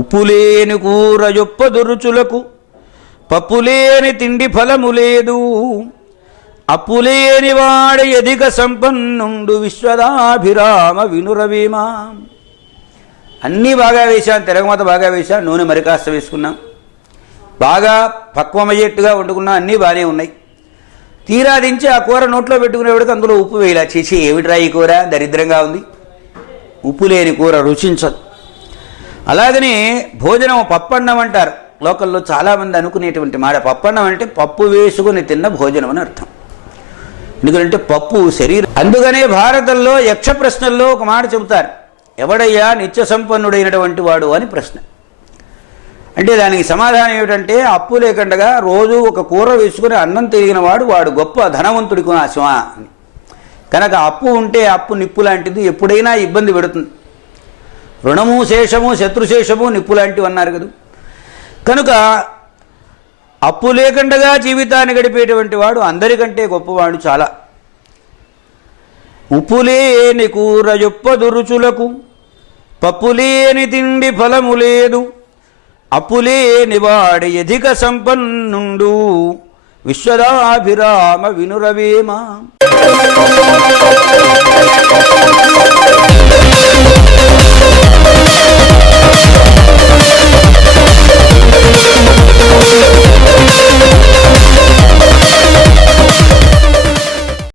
ఉప్పులేని కూర యొప్పదురుచులకు పప్పులేని తిండి ఫలము లేదు. అప్పులేని వాడి అధిక సంపన్నుండు విశ్వదాభిరామ వినురవీమా. అన్నీ బాగా వేశాను తిరగమత బాగా వేశాను నూనె మరి కాస్త వేసుకున్నాం. బాగా పక్వమయ్యేట్టుగా వండుకున్నాం అన్నీ బాగానే ఉన్నాయి. తీరా దించి ఆ కూర నోట్లో పెట్టుకునేవాడికి అందులో ఉప్పు వేయాలి. చేసి ఏమిట్రా ఈ కూర? దరిద్రంగా ఉంది. ఉప్పు లేని కూర రుచించదు. అలాగనే భోజనం పప్పన్నం అంటారు. లోకల్లో చాలామంది అనుకునేటువంటి మాట పప్పన్నం అంటే పప్పు వేసుకుని తిన్న భోజనం అని అర్థం. ఎందుకంటే పప్పు శరీరం. అందుకనే భారతంలో యక్ష ప్రశ్నల్లో ఒక మాట చెబుతారు. ఎవడయ్యా నిత్య సంపన్నుడైనటువంటి వాడు అని ప్రశ్న. అంటే దానికి సమాధానం ఏమిటంటే అప్పు లేకుండా రోజు ఒక కూర వేసుకుని అన్నం తిరిగిన వాడు వాడు గొప్ప ధనవంతుడికి ఆశమ అని. కనుక అప్పు ఉంటే అప్పు నిప్పు లాంటిది ఎప్పుడైనా ఇబ్బంది పెడుతుంది. రుణము శేషము శత్రుశేషము నిప్పు లాంటివి అన్నారు కదా. కనుక అప్పు లేకుండా జీవితాన్ని గడిపేటువంటి వాడు అందరికంటే గొప్పవాడు చాలా. ఉప్పులేని కూర యొప్పదురుచులకు పప్పులేని తిండి ఫలము లేదు అప్పులేని వాడి అధిక సంపన్నుండు విశ్వదాభిరామ వినురవేమ.